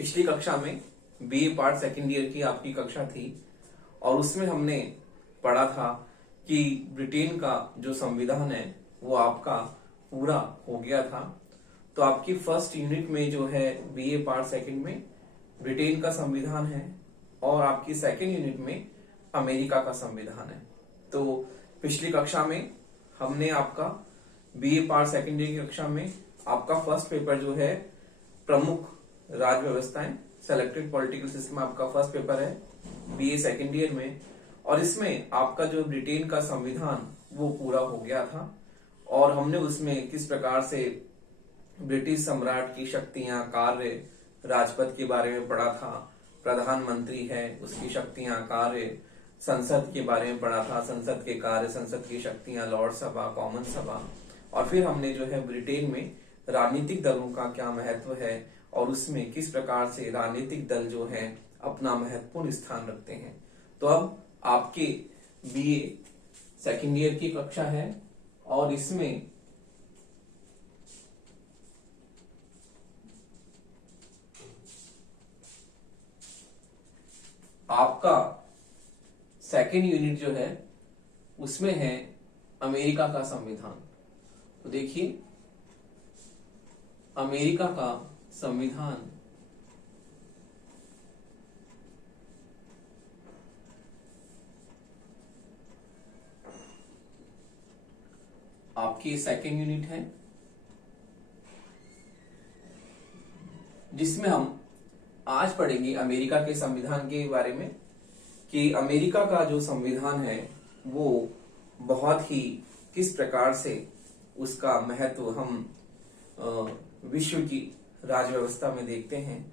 पिछली कक्षा में बीए पार्ट सेकेंड ईयर की आपकी कक्षा थी और उसमें हमने पढ़ा था कि ब्रिटेन का जो संविधान है वो आपका पूरा हो गया था। तो आपकी फर्स्ट यूनिट में जो है बीए पार्ट सेकेंड में ब्रिटेन का संविधान है और आपकी सेकेंड यूनिट में अमेरिका का संविधान है। तो पिछली कक्षा में हमने आपका बीए पार्ट सेकेंड ईयर की कक्षा में आपका फर्स्ट पेपर जो है प्रमुख राज्य व्यवस्थाएं सेलेक्टेड पॉलिटिकल सिस्टम आपका फर्स्ट पेपर है बीए सेकेंड ईयर में, और इसमें आपका जो ब्रिटेन का संविधान वो पूरा हो गया था और हमने उसमें किस प्रकार से ब्रिटिश सम्राट की शक्तियां, कार्य, राजपथ के बारे में पढ़ा था, प्रधानमंत्री है उसकी शक्तियां, कार्य, संसद के बारे में पढ़ा था, संसद के कार्य, संसद की शक्तियां, लॉर्ड सभा, कॉमन सभा, और फिर हमने जो है ब्रिटेन में राजनीतिक दलों का क्या महत्व है और उसमें किस प्रकार से राजनीतिक दल जो है अपना महत्वपूर्ण स्थान रखते हैं। तो अब आपके बीए सेकेंड ईयर की कक्षा है और इसमें आपका सेकेंड यूनिट जो है उसमें है अमेरिका का संविधान। तो देखिए अमेरिका का संविधान आपकी सेकेंड यूनिट है जिसमें हम आज पढ़ेंगे अमेरिका के संविधान के बारे में कि अमेरिका का जो संविधान है वो बहुत ही किस प्रकार से उसका महत्व हम विश्व की राज्य व्यवस्था में देखते हैं।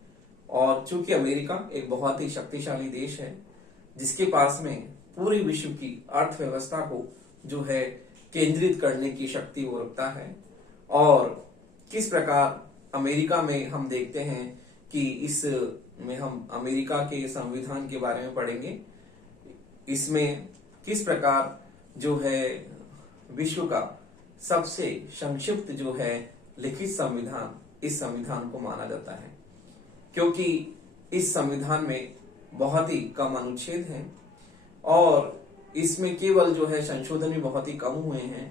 और चूंकि अमेरिका एक बहुत ही शक्तिशाली देश है जिसके पास में पूरी विश्व की अर्थव्यवस्था को जो है केंद्रित करने की शक्ति वो रखता है, और किस प्रकार अमेरिका में हम देखते हैं कि इस में हम अमेरिका के संविधान के बारे में पढ़ेंगे। इसमें किस प्रकार जो है विश्व का सबसे संक्षिप्त जो है लिखित संविधान इस संविधान को माना जाता है, क्योंकि इस संविधान में बहुत ही कम अनुच्छेद हैं और इसमें केवल जो है संशोधन भी बहुत ही कम हुए हैं।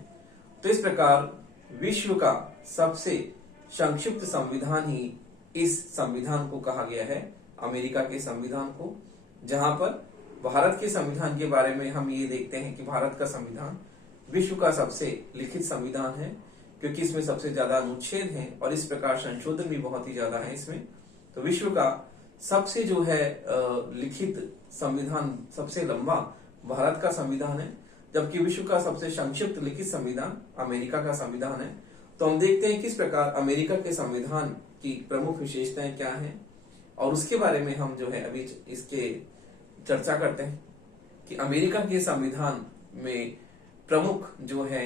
तो इस प्रकार विश्व का सबसे संक्षिप्त संविधान ही इस संविधान को कहा गया है, अमेरिका के संविधान को। जहां पर भारत के संविधान के बारे में हम ये देखते हैं कि भारत का संविधान विश्व का सबसे लिखित संविधान है क्योंकि इसमें सबसे ज्यादा अनुच्छेद हैं और इस प्रकार संशोधन भी बहुत ही ज्यादा है इसमें। तो विश्व का सबसे जो है लिखित संविधान, सबसे लंबा भारत का संविधान है, जबकि विश्व का सबसे संक्षिप्त लिखित संविधान अमेरिका का संविधान है। तो हम देखते हैं किस प्रकार अमेरिका के संविधान की प्रमुख विशेषताएं क्या हैं और उसके बारे में हम जो है अभी इसके चर्चा करते हैं कि अमेरिका के संविधान में प्रमुख जो है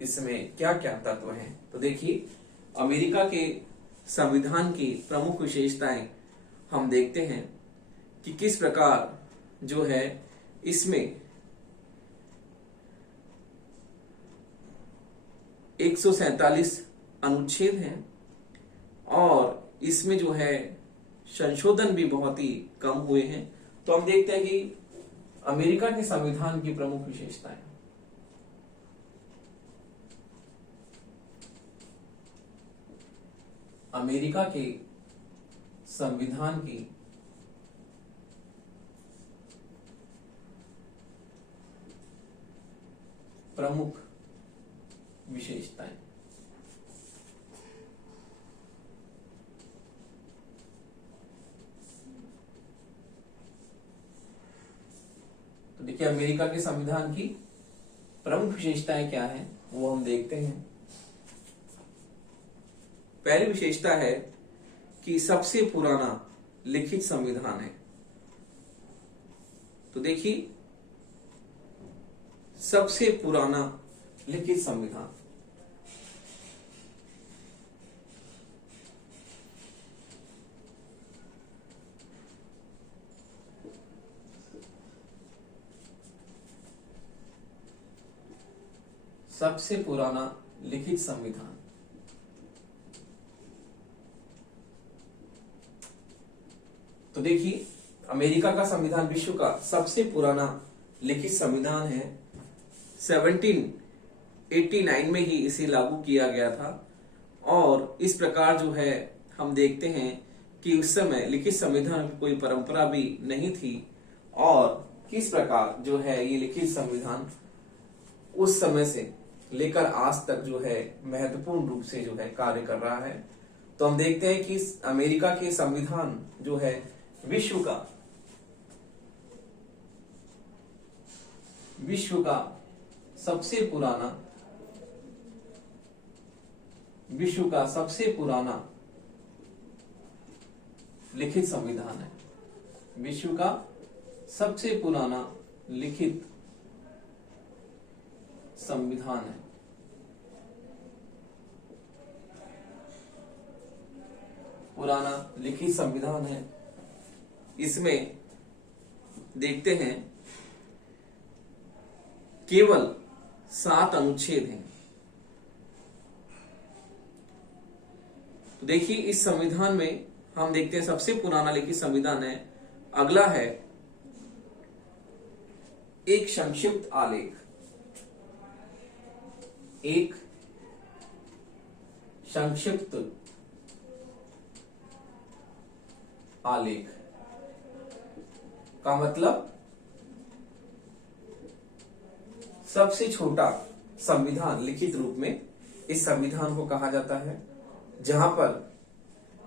इसमें क्या क्या तत्व हैं। तो देखिए अमेरिका के संविधान की प्रमुख विशेषताएं हम देखते हैं कि किस प्रकार जो है इसमें 147 अनुच्छेद हैं और इसमें जो है संशोधन भी बहुत ही कम हुए हैं। तो हम देखते हैं कि अमेरिका के संविधान की प्रमुख विशेषताएं अमेरिका के संविधान की प्रमुख विशेषताएं। तो देखिए अमेरिका के संविधान की प्रमुख विशेषताएं क्या हैं वो हम देखते हैं। पहली विशेषता है कि सबसे पुराना लिखित संविधान है। तो देखिए सबसे पुराना लिखित संविधान, सबसे पुराना लिखित संविधान तो देखिए, अमेरिका का संविधान विश्व का सबसे पुराना लिखित संविधान है। 1789 में ही इसे लागू किया गया था और इस प्रकार जो है हम देखते हैं कि उस समय लिखित संविधान की कोई परंपरा भी नहीं थी और किस प्रकार जो है ये लिखित संविधान उस समय से लेकर आज तक जो है महत्वपूर्ण रूप से जो है कार्य कर रहा है। तो हम देखते हैं कि अमेरिका के संविधान जो है विश्व का सबसे पुराना लिखित संविधान है। विश्व का सबसे पुराना लिखित संविधान है। पुराना लिखित संविधान है। इसमें देखते हैं केवल 7 अनुच्छेद हैं। तो देखिए, इस संविधान में हम देखते हैं सबसे पुराना लिखित संविधान है। अगला है एक संक्षिप्त आलेख। एक संक्षिप्त आलेख का मतलब सबसे छोटा संविधान लिखित रूप में इस संविधान को कहा जाता है, जहां पर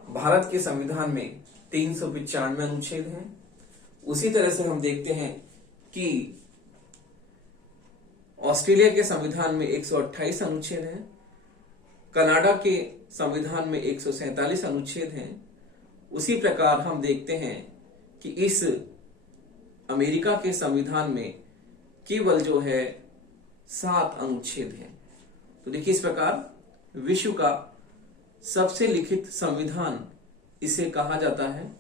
भारत के संविधान में 395 अनुच्छेद हैं। उसी तरह से हम देखते हैं कि ऑस्ट्रेलिया के संविधान में 128 अनुच्छेद हैं। कनाडा के संविधान में 147 अनुच्छेद हैं। उसी प्रकार हम देखते हैं कि इस अमेरिका के संविधान में केवल जो है 7 अनुच्छेद हैं। तो देखिए, इस प्रकार विश्व का सबसे लिखित संविधान इसे कहा जाता है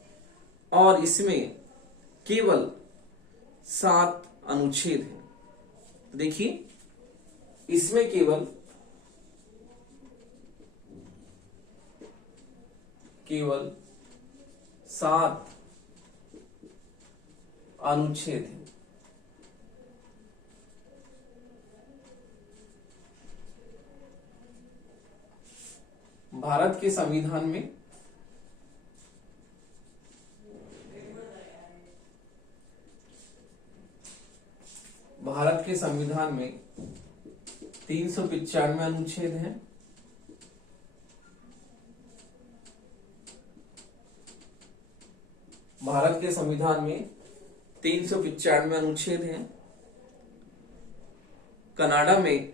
और इसमें केवल 7 अनुच्छेद हैं। तो देखिए, इसमें केवल 7 अनुच्छेद हैं। भारत के संविधान में भारत के संविधान में 395 अनुच्छेद हैं। भारत के संविधान में 395 अनुच्छेद हैं। कनाडा में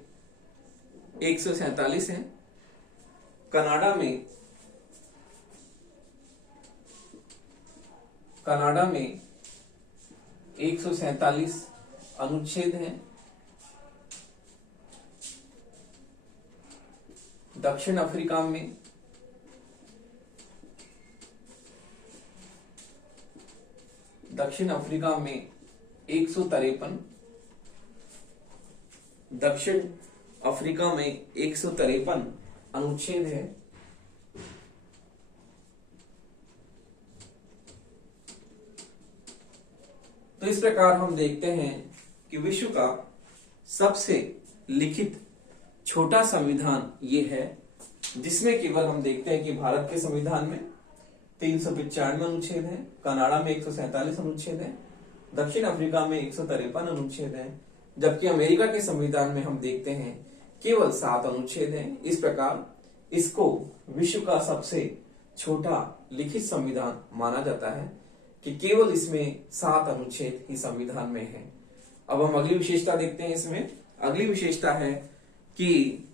147 हैं। कनाडा में 147 अनुच्छेद हैं। दक्षिण अफ्रीका में 153 दक्षिण अफ्रीका में 153 अनुच्छेद है। तो इस प्रकार हम देखते हैं कि विश्व का सबसे लिखित छोटा संविधान ये है, जिसमें केवल हम देखते हैं कि भारत के संविधान में 395 अनुच्छेद हैं, कनाडा में 147 अनुच्छेद हैं, दक्षिण अफ्रीका में 153 अनुच्छेद हैं, जबकि अमेरिका के संविधान में हम देखते हैं केवल 7 अनुच्छेद हैं। इस प्रकार इसको विश्व का सबसे छोटा लिखित संविधान माना जाता है कि केवल इसमें 7 अनुच्छेद ही संविधान में है। अब हम अगली विशेषता देखते हैं। इसमें अगली विशेषता है कि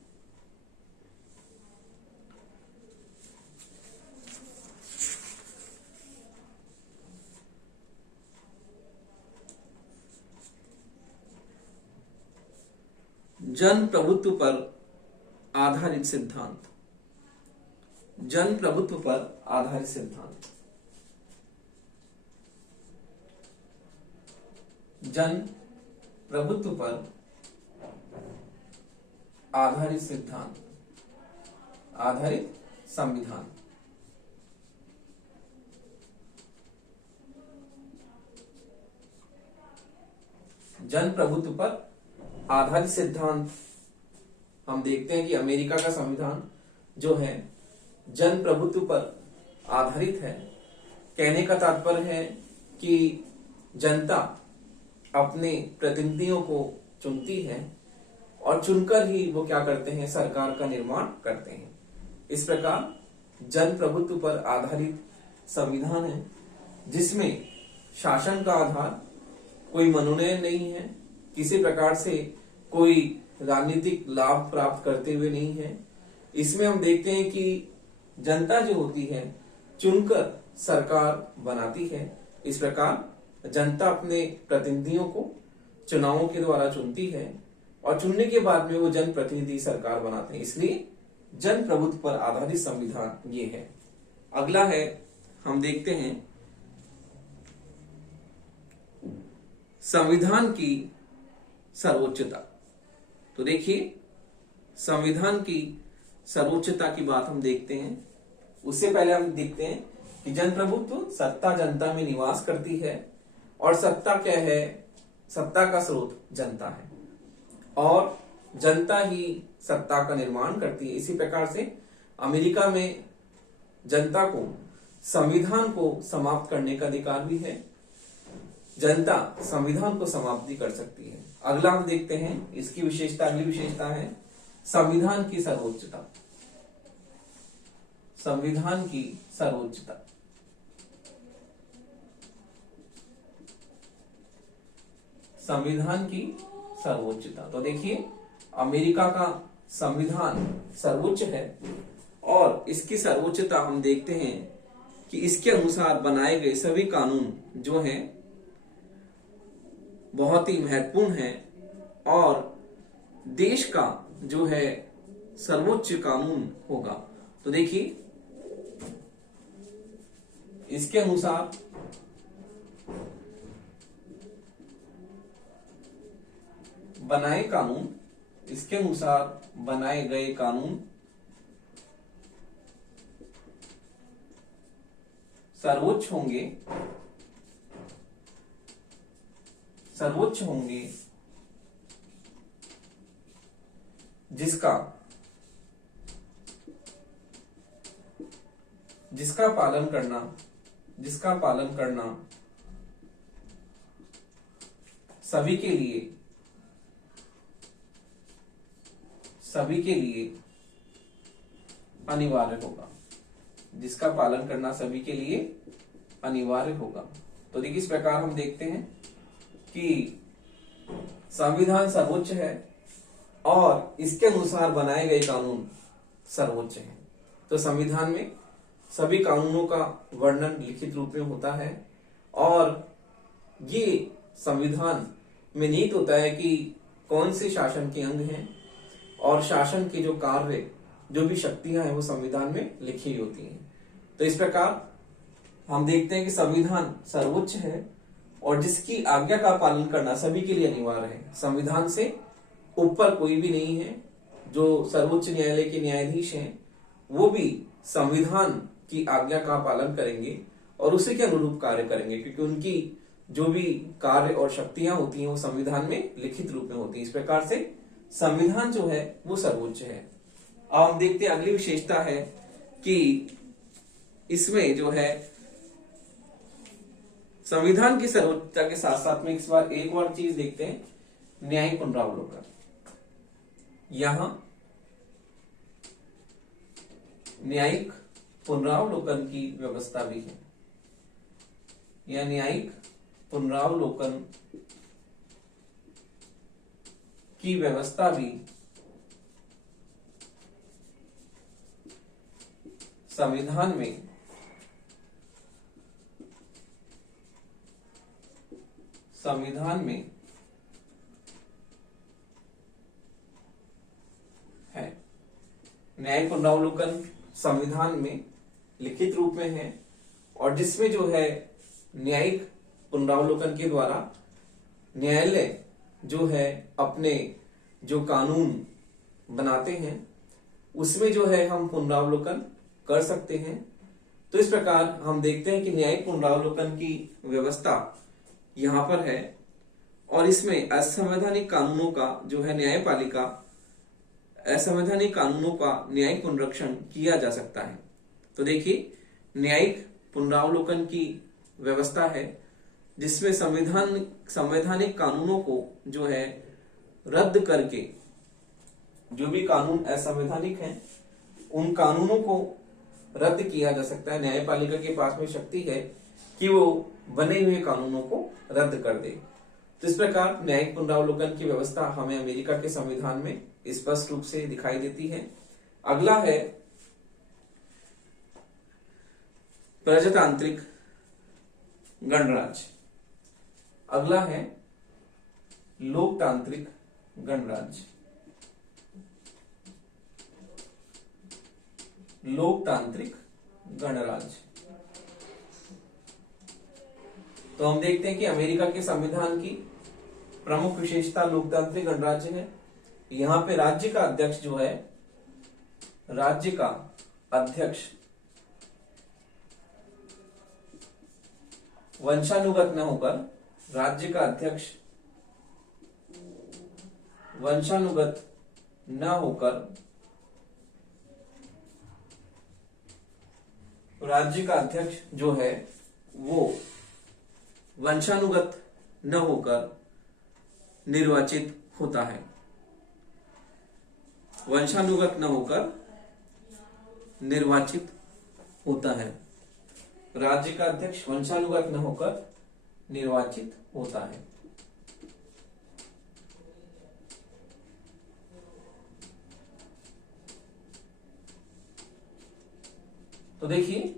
जन प्रभुत्व पर आधारित सिद्धांत। जन प्रभुत्व पर आधारित सिद्धांत। जन प्रभुत्व पर आधारित सिद्धांत, आधारित संविधान। जन प्रभुत्व पर आधारित सिद्धांत। हम देखते हैं कि अमेरिका का संविधान जो है जन प्रभुत्व पर आधारित है। कहने का तात्पर्य है कि जनता अपने प्रतिनिधियों को चुनती है और चुनकर ही वो क्या करते हैं, सरकार का निर्माण करते हैं। इस प्रकार जन प्रभुत्व पर आधारित संविधान है जिसमें शासन का आधार कोई मनोनयन नहीं है, किसी प्रकार से कोई राजनीतिक लाभ प्राप्त करते हुए नहीं है। इसमें हम देखते हैं कि जनता जो होती है चुनकर सरकार बनाती है। इस प्रकार जनता अपने प्रतिनिधियों को चुनावों के द्वारा चुनती है और चुनने के बाद में वो जनप्रतिनिधि सरकार बनाते हैं। इसलिए जन प्रभुत्व पर आधारित संविधान ये है। अगला है, हम देखते हैं संविधान की सर्वोच्चता। तो देखिए, संविधान की सर्वोच्चता की बात हम देखते हैं। उससे पहले हम देखते हैं कि जन प्रभुत्व सत्ता जनता में निवास करती है और सत्ता क्या है, सत्ता का स्रोत जनता है और जनता ही सत्ता का निर्माण करती है। इसी प्रकार से अमेरिका में जनता को संविधान को समाप्त करने का अधिकार भी है। जनता संविधान को समाप्ति कर सकती है। अगला हम देखते हैं, इसकी विशेषता, अगली विशेषता है संविधान की सर्वोच्चता। संविधान की सर्वोच्चता। संविधान की सर्वोच्चता। तो देखिए, अमेरिका का संविधान सर्वोच्च है और इसकी सर्वोच्चता हम देखते हैं कि इसके अनुसार बनाए गए सभी कानून जो हैं बहुत ही महत्वपूर्ण है और देश का जो है सर्वोच्च कानून होगा। तो देखिए, इसके अनुसार बनाए कानून, इसके अनुसार बनाए गए कानून सर्वोच्च होंगे, सर्वोच्च होंगे जिसका पालन करना सभी के लिए अनिवार्य होगा। जिसका पालन करना सभी के लिए अनिवार्य होगा। तो देखिए, इस प्रकार हम देखते हैं कि संविधान सर्वोच्च है और इसके अनुसार बनाए गए कानून सर्वोच्च हैं। तो संविधान में सभी कानूनों का वर्णन लिखित रूप में होता है और ये संविधान में निहित होता है कि कौन से शासन के अंग हैं और शासन के जो कार्य, जो भी शक्तियां हैं वो संविधान में लिखी होती हैं। तो इस प्रकार हम देखते हैं कि संविधान सर्वोच्च है और जिसकी आज्ञा का पालन करना सभी के लिए अनिवार्य है। संविधान से ऊपर कोई भी नहीं है। जो सर्वोच्च न्यायालय के न्यायाधीश हैं वो भी संविधान की आज्ञा का पालन करेंगे और उसी के अनुरूप कार्य करेंगे, क्योंकि उनकी जो भी कार्य और शक्तियां होती हैं वो संविधान में लिखित रूप में होती हैं। इस प्रकार से संविधान जो है वो सर्वोच्च है। अब हम देखते हैं, अगली विशेषता है कि इसमें जो है संविधान की सर्वोच्चता के साथ साथ में इस बार एक और चीज देखते हैं, न्यायिक पुनरावलोकन। यहां न्यायिक पुनरावलोकन की व्यवस्था भी है। यह न्यायिक पुनरावलोकन की व्यवस्था भी संविधान में है। न्यायिक पुनरावलोकन संविधान में लिखित रूप में है और जिसमें जो है न्यायिक पुनरावलोकन के द्वारा न्यायालय जो है अपने जो कानून बनाते हैं उसमें जो है हम पुनरावलोकन कर सकते हैं। तो इस प्रकार हम देखते हैं कि न्यायिक पुनरावलोकन की व्यवस्था यहाँ पर है और इसमें असंवैधानिक कानूनों का जो है न्यायपालिका असंवैधानिक कानूनों का न्यायिक पुनरीक्षण किया जा सकता है। तो देखिए, न्यायिक पुनरावलोकन की व्यवस्था है जिसमें संवैधानिक कानूनों को जो है रद्द करके, जो भी कानून असंवैधानिक हैं उन कानूनों को रद्द किया जा सकता है। न्यायपालिका के पास में शक्ति है कि वो बने हुए कानूनों को रद्द कर दे। तो इस प्रकार न्यायिक पुनरावलोकन की व्यवस्था हमें अमेरिका के संविधान में स्पष्ट रूप से दिखाई देती है। अगला है प्रजातांत्रिक गणराज्य। अगला है लोकतांत्रिक गणराज्य। लोकतांत्रिक गणराज्य। तो हम देखते हैं कि अमेरिका के संविधान की प्रमुख विशेषता लोकतांत्रिक गणराज्य है। यहां पे राज्य का अध्यक्ष जो है, राज्य का अध्यक्ष वंशानुगत न होकर, राज्य का अध्यक्ष वंशानुगत न होकर, राज्य का अध्यक्ष जो है वो वंशानुगत न होकर निर्वाचित होता है। वंशानुगत न होकर निर्वाचित होता है। राज्य का अध्यक्ष वंशानुगत न होकर निर्वाचित होता है। तो देखिए,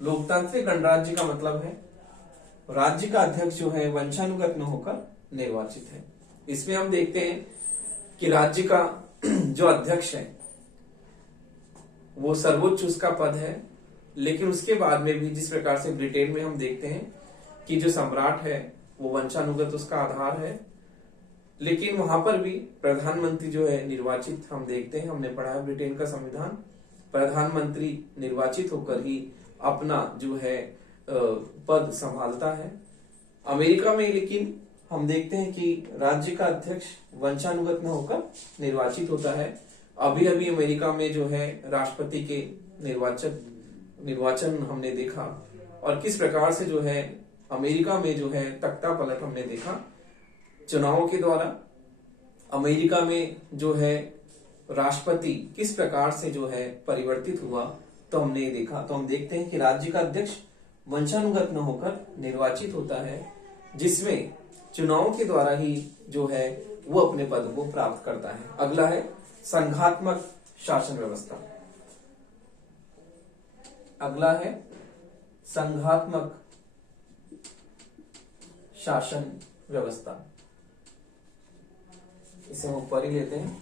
लोकतांत्रिक गणराज्य का मतलब है राज्य का अध्यक्ष जो है वंशानुगत न होकर निर्वाचित है। इसमें हम देखते हैं कि राज्य का जो अध्यक्ष है वो सर्वोच्च उसका पद है, लेकिन उसके बाद में भी जिस प्रकार से ब्रिटेन में हम देखते हैं कि जो सम्राट है वो वंशानुगत उसका आधार है, लेकिन वहां पर भी प्रधानमंत्री जो है निर्वाचित हम देखते हैं। हमने पढ़ा है ब्रिटेन का संविधान, प्रधानमंत्री निर्वाचित होकर ही अपना जो है पद संभालता है। अमेरिका में लेकिन हम देखते हैं कि राज्य का अध्यक्ष वंशानुगत न होकर निर्वाचित होता है। अभी अभी अमेरिका में जो है राष्ट्रपति के निर्वाचन हमने देखा, और किस प्रकार से जो है अमेरिका में जो है तख्ता पलट हमने देखा। चुनावों के द्वारा अमेरिका में जो है राष्ट्रपति किस प्रकार से जो है परिवर्तित हुआ, तो हमने ये देखा। तो हम देखते हैं कि राज्य का अध्यक्ष वंशानुगत न होकर निर्वाचित होता है, जिसमें चुनाव के द्वारा ही जो है वो अपने पद को प्राप्त करता है। अगला है संघात्मक शासन व्यवस्था। अगला है संघात्मक शासन व्यवस्था। इसे हम ऊपर ही लेते हैं।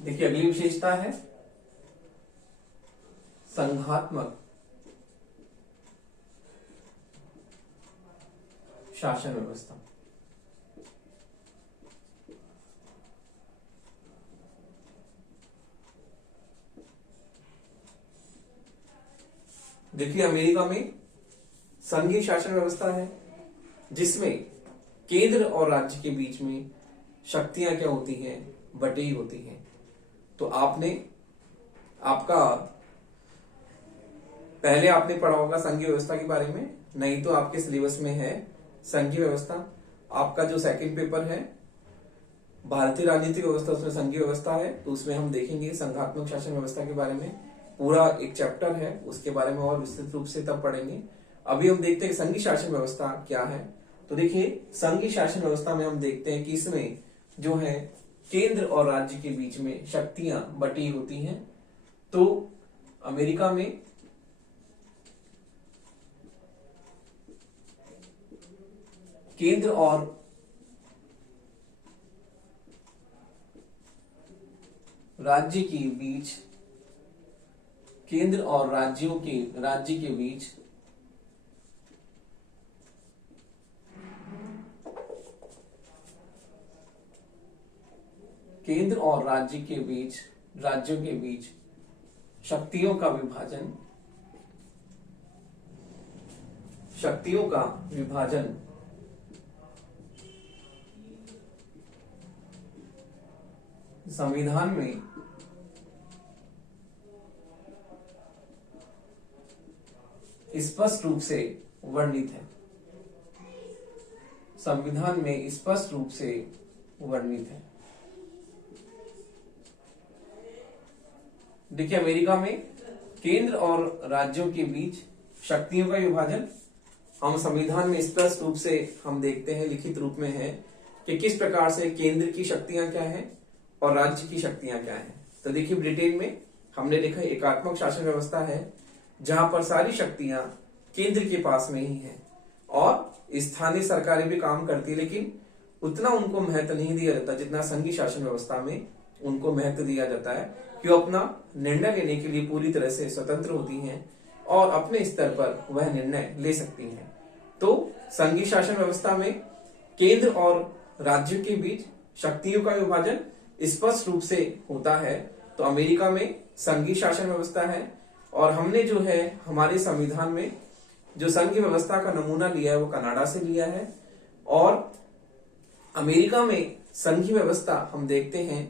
देखिए, अगली विशेषता है संघात्मक शासन व्यवस्था। देखिए, अमेरिका में संघीय शासन व्यवस्था है जिसमें केंद्र और राज्य के बीच में शक्तियां क्या होती हैं, बटी होती हैं। तो पहले आपने पढ़ा होगा संघीय व्यवस्था के बारे में, नहीं तो आपके सिलेबस में है संघीय व्यवस्था। आपका जो सेकंड पेपर है भारतीय राजनीतिक व्यवस्था, उसमें संघीय व्यवस्था है, तो उसमें हम देखेंगे संघात्मक शासन व्यवस्था के बारे में। पूरा एक चैप्टर है, उसके बारे में और विस्तृत रूप से तब पढ़ेंगे। अभी हम देखते हैं संघीय शासन व्यवस्था क्या है। तो देखिए, संघीय शासन व्यवस्था में हम देखते हैं कि इसमें जो है केंद्र और राज्य के बीच में शक्तियां बटी होती हैं। तो अमेरिका में केंद्र और राज्य के बीच, केंद्र और राज्य के बीच केंद्र और राज्यों के बीच शक्तियों का विभाजन संविधान में स्पष्ट रूप से वर्णित है। संविधान में स्पष्ट रूप से वर्णित है। देखिए, अमेरिका में केंद्र और राज्यों के बीच शक्तियों का विभाजन हम संविधान में स्पष्ट रूप से हम देखते हैं, लिखित रूप में है कि किस प्रकार से केंद्र की शक्तियां क्या है और राज्य की शक्तियां क्या है। तो देखिए, ब्रिटेन में हमने देखा एकात्मक शासन व्यवस्था है, जहां पर सारी शक्तियां केंद्र के पास में ही है और स्थानीय सरकारें भी काम करती है, लेकिन उतना उनको महत्व नहीं दिया जाता जितना संघीय शासन व्यवस्था में उनको महत्व दिया जाता है, कि वो अपना निर्णय लेने के लिए पूरी तरह से स्वतंत्र होती हैं और अपने स्तर पर वह निर्णय ले सकती हैं। तो संघीय शासन व्यवस्था में केंद्र और राज्यों के बीच शक्तियों का विभाजन स्पष्ट रूप से होता है। तो अमेरिका में संघीय शासन व्यवस्था है और हमने जो है हमारे संविधान में जो संघीय व्यवस्था का नमूना लिया है वो कनाडा से लिया है। और अमेरिका में संघीय व्यवस्था हम देखते हैं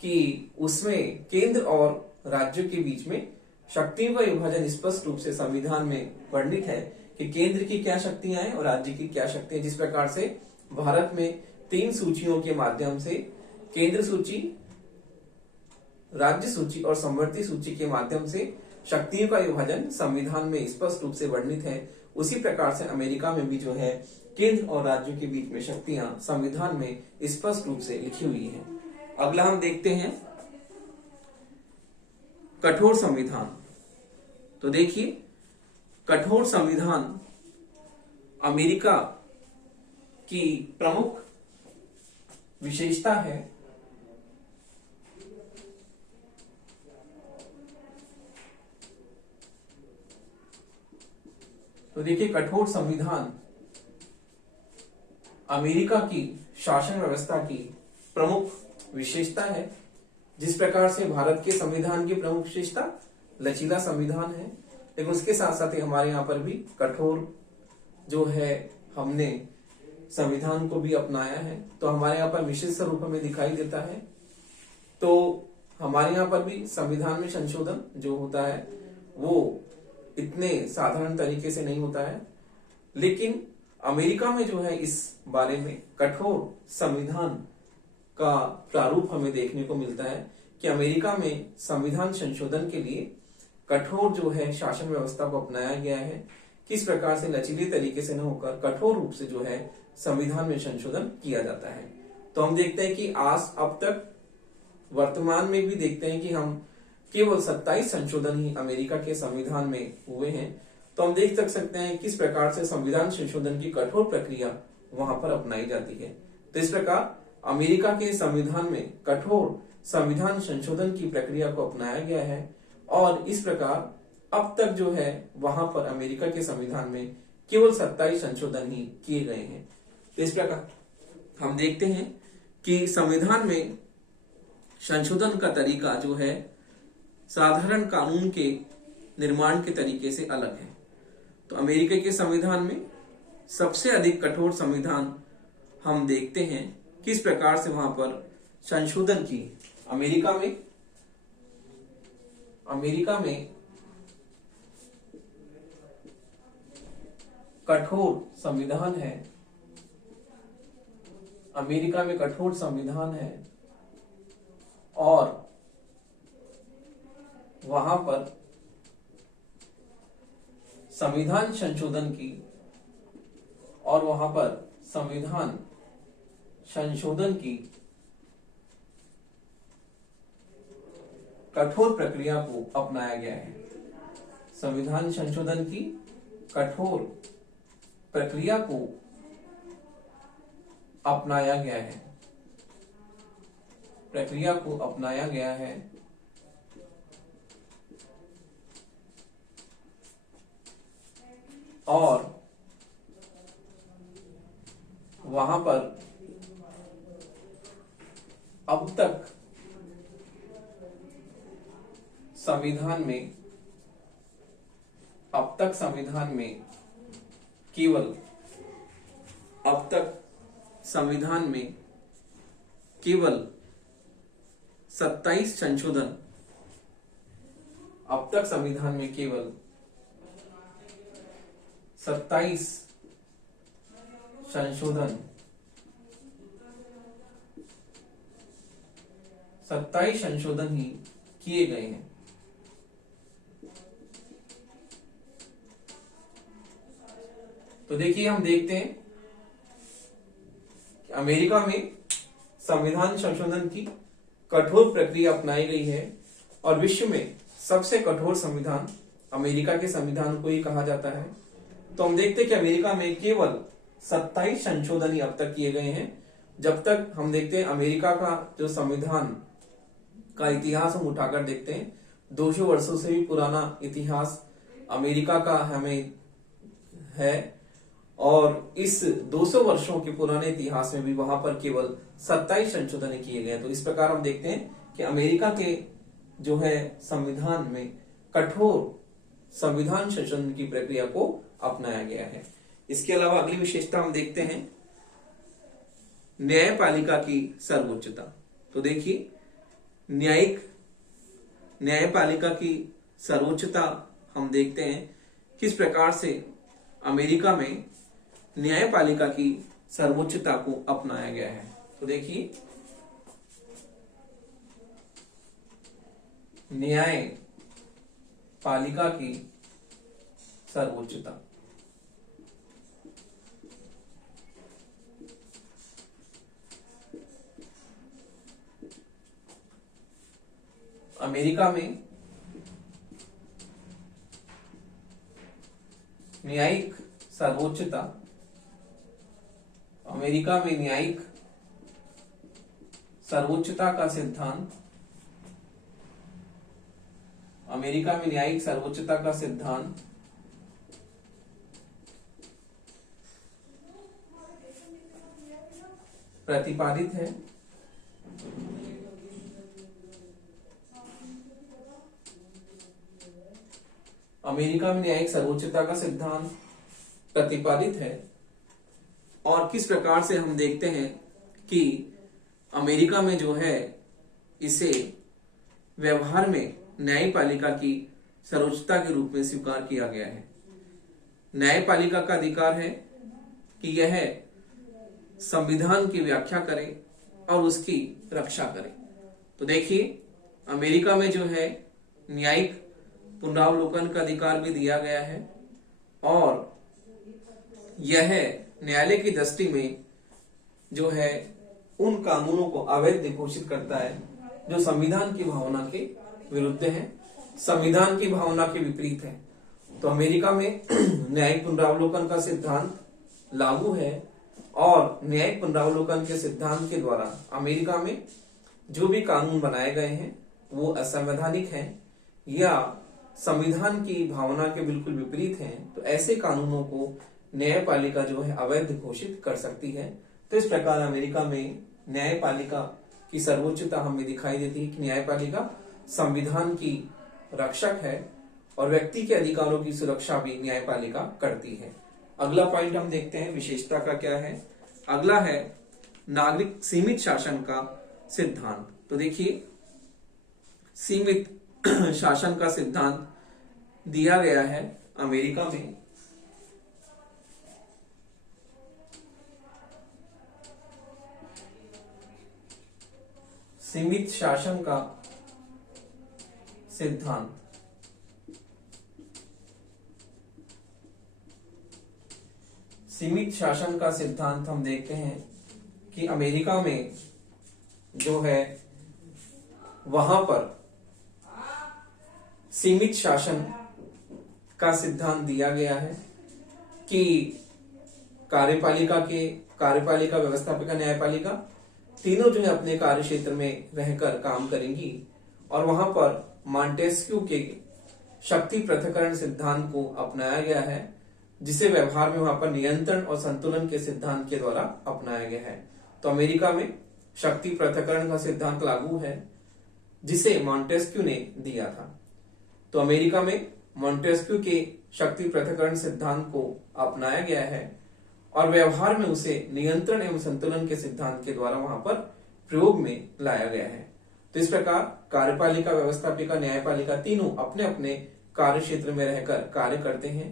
कि उसमें केंद्र और राज्यों के बीच में शक्तियों का विभाजन स्पष्ट रूप से संविधान में वर्णित है कि केंद्र की क्या शक्तियां हैं और राज्य की क्या शक्तियां। जिस प्रकार से भारत में 3 सूचियों के माध्यम से केंद्र सूची, राज्य सूची और समवर्ती सूची के माध्यम से शक्तियों का विभाजन संविधान में स्पष्ट रूप से वर्णित है, उसी प्रकार से अमेरिका में भी जो है केंद्र और राज्यों के बीच में शक्तियां संविधान में स्पष्ट रूप से लिखी हुई हैं। अगला हम देखते हैं कठोर संविधान। तो देखिए, कठोर संविधान अमेरिका की प्रमुख विशेषता है। तो देखिए, कठोर संविधान अमेरिका की शासन व्यवस्था की प्रमुख विशेषता है। जिस प्रकार से भारत के संविधान की प्रमुख विशेषता लचीला संविधान है, लेकिन उसके साथ साथ ही हमारे यहाँ पर भी कठोर जो है हमने संविधान को भी अपनाया है। तो हमारे यहाँ पर मिश्रित स्वरूप में दिखाई देता है। तो हमारे यहाँ पर भी संविधान में संशोधन जो होता है वो इतने साधारण तरीके से नहीं होता है, लेकिन अमेरिका में जो है इस बारे में कठोर संविधान का प्रारूप हमें देखने को मिलता है कि अमेरिका में संविधान संशोधन के लिए कठोर जो है शासन व्यवस्था को अपनाया गया है। किस प्रकार से लचीले तरीके से न होकर कठोर रूप से जो है संविधान में संशोधन किया जाता है। तो हम देखते हैं कि आज अब तक वर्तमान में भी देखते हैं कि हम केवल 27 संशोधन ही अमेरिका के संविधान में हुए हैं। तो हम देख सकते हैं किस प्रकार से संविधान संशोधन की कठोर प्रक्रिया वहां पर अपनाई जाती है। तो इस प्रकार अमेरिका के संविधान में कठोर संविधान संशोधन की प्रक्रिया को अपनाया गया है और इस प्रकार अब तक जो है वहां पर अमेरिका के संविधान में केवल 27 संशोधन ही किए गए हैं। इस प्रकार हम देखते हैं कि संविधान में संशोधन का तरीका जो है साधारण कानून के निर्माण के तरीके से अलग है। तो अमेरिका के संविधान में सबसे अधिक कठोर संविधान हम देखते हैं किस प्रकार से वहां पर संशोधन की। अमेरिका में कठोर संविधान है अमेरिका में कठोर संविधान है और वहां पर संविधान संशोधन की कठोर प्रक्रिया को अपनाया गया है। संविधान संशोधन की कठोर प्रक्रिया को अपनाया गया है। और वहां पर अब तक संविधान में केवल 27 संशोधन 27 संशोधन ही किए गए हैं। तो देखिए, हम देखते हैं कि अमेरिका में संविधान संशोधन की कठोर प्रक्रिया अपनाई गई है और विश्व में सबसे कठोर संविधान अमेरिका के संविधान को ही कहा जाता है। तो हम देखते हैं कि अमेरिका में केवल 27 संशोधन ही अब तक किए गए हैं। जब तक हम देखते हैं अमेरिका का जो संविधान का इतिहास हम उठाकर देखते हैं, 200 वर्षों से भी पुराना इतिहास अमेरिका का हमें है और इस 200 वर्षों के पुराने इतिहास में भी वहां पर केवल 27 संशोधन किए गए। तो इस प्रकार हम देखते हैं कि अमेरिका के जो है संविधान में कठोर संविधान संशोधन की प्रक्रिया को अपनाया गया है। इसके अलावा अगली विशेषता हम देखते हैं न्यायपालिका की सर्वोच्चता। तो देखिए, न्यायपालिका की सर्वोच्चता हम देखते हैं किस प्रकार से अमेरिका में न्यायपालिका की सर्वोच्चता को अपनाया गया है। तो देखिए, न्यायपालिका की सर्वोच्चता अमेरिका में न्यायिक सर्वोच्चता का सिद्धांत प्रतिपादित है। अमेरिका में न्यायिक सर्वोच्चता का सिद्धांत प्रतिपादित है और किस प्रकार से हम देखते हैं कि अमेरिका में जो है इसे व्यवहार में न्यायपालिका की सर्वोच्चता के रूप में स्वीकार किया गया है। न्यायपालिका का अधिकार है कि यह संविधान की व्याख्या करे और उसकी रक्षा करे। तो देखिए, अमेरिका में जो है न्यायिक पुनरावलोकन का अधिकार भी दिया गया है और यह न्यायालय की दृष्टि में जो है उन कानूनों को अवैध घोषित करता है जो संविधान की भावना के विरुद्ध है, संविधान की भावना के विपरीत है। तो अमेरिका में न्यायिक पुनरावलोकन का सिद्धांत लागू है और न्यायिक पुनरावलोकन के सिद्धांत के द्वारा अमेरिका में जो भी कानून बनाए गए हैं वो असंवैधानिक हैं या संविधान की भावना के बिल्कुल विपरीत हैं। तो ऐसे कानूनों को न्यायपालिका जो है अवैध घोषित कर सकती है। तो इस प्रकार अमेरिका में न्यायपालिका की सर्वोच्चता हमें दिखाई देती है कि न्यायपालिका संविधान की रक्षक है और व्यक्ति के अधिकारों की सुरक्षा भी न्यायपालिका करती है। अगला पॉइंट हम देखते हैं विशेषता का क्या है। अगला है नागरिक सीमित शासन का सिद्धांत। तो देखिए, सीमित शासन का सिद्धांत दिया गया है अमेरिका में सीमित शासन का सिद्धांत। सीमित शासन का सिद्धांत हम देखते हैं कि अमेरिका में जो है वहां पर सीमित शासन का सिद्धांत दिया गया है कि कार्यपालिका, व्यवस्थापिका, न्यायपालिका तीनों जो है अपने कार्य क्षेत्र में रहकर काम करेंगी और वहां पर मॉन्टेस्क्यू के शक्ति पृथक्करण सिद्धांत को अपनाया गया है, जिसे व्यवहार में वहां पर नियंत्रण और संतुलन के सिद्धांत के द्वारा अपनाया गया है। तो अमेरिका में शक्ति पृथक्करण का सिद्धांत लागू है, जिसे मॉन्टेस्क्यू ने दिया था। तो अमेरिका में मॉन्टेस्क्यू के शक्ति पृथक्करण सिद्धांत को अपनाया गया है और व्यवहार में उसे नियंत्रण एवं संतुलन के सिद्धांत के द्वारा वहां पर प्रयोग में लाया गया है। तो इस प्रकार कार्यपालिका, व्यवस्थापिका, न्यायपालिका तीनों अपने अपने कार्य क्षेत्र में रहकर कार्य करते हैं।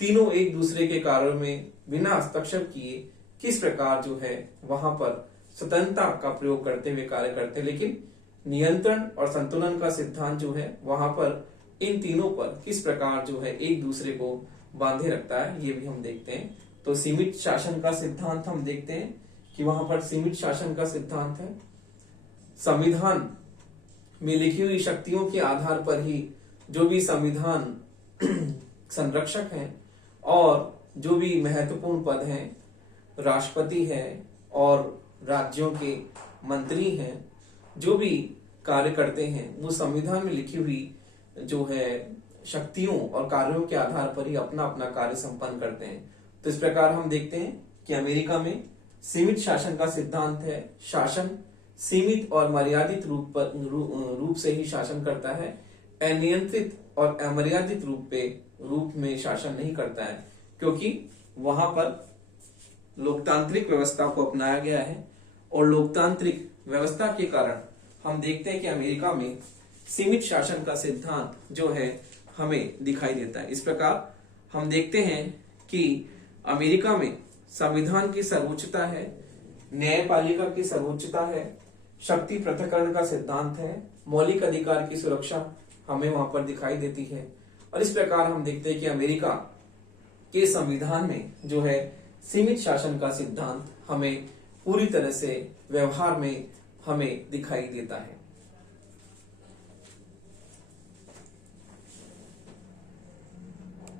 तीनों एक दूसरे के कार्यों में बिना हस्तक्षेप किए किस प्रकार जो है वहां पर स्वतंत्रता का प्रयोग करते हुए कार्य करते हैं, लेकिन नियंत्रण और संतुलन का सिद्धांत जो है वहां पर इन तीनों पर किस प्रकार जो है एक दूसरे को बांधे रखता है, ये भी हम देखते हैं। तो सीमित शासन का सिद्धांत हम देखते हैं कि वहां पर सीमित शासन का सिद्धांत है संविधान में लिखी हुई शक्तियों के आधार पर ही जो भी संविधान संरक्षक हैं और जो भी महत्वपूर्ण पद हैं, राष्ट्रपति है और राज्यों के मंत्री हैं, जो भी कार्य करते हैं वो संविधान में लिखी हुई जो है शक्तियों और कार्यों के आधार पर ही अपना अपना कार्य संपन्न करते हैं। तो इस प्रकार हम देखते हैं कि अमेरिका में सीमित शासन का सिद्धांत है। शासन सीमित और मर्यादित रूप से ही शासन करता है, अनियंत्रित और अमर्यादित रूप में शासन नहीं करता है, क्योंकि वहां पर लोकतांत्रिक व्यवस्था को अपनाया गया है और लोकतांत्रिक व्यवस्था के कारण हम देखते हैं कि अमेरिका में सीमित शासन का सिद्धांत जो है हमें दिखाई देता है। इस प्रकार हम देखते हैं कि अमेरिका में संविधान की सर्वोच्चता है, न्यायपालिका की सर्वोच्चता है, शक्ति पृथक्करण का सिद्धांत है, मौलिक अधिकार की सुरक्षा हमें वहां पर दिखाई देती है। और इस प्रकार हम देखते हैं कि अमेरिका के संविधान में जो है सीमित शासन का सिद्धांत हमें पूरी तरह से व्यवहार में हमें दिखाई देता है।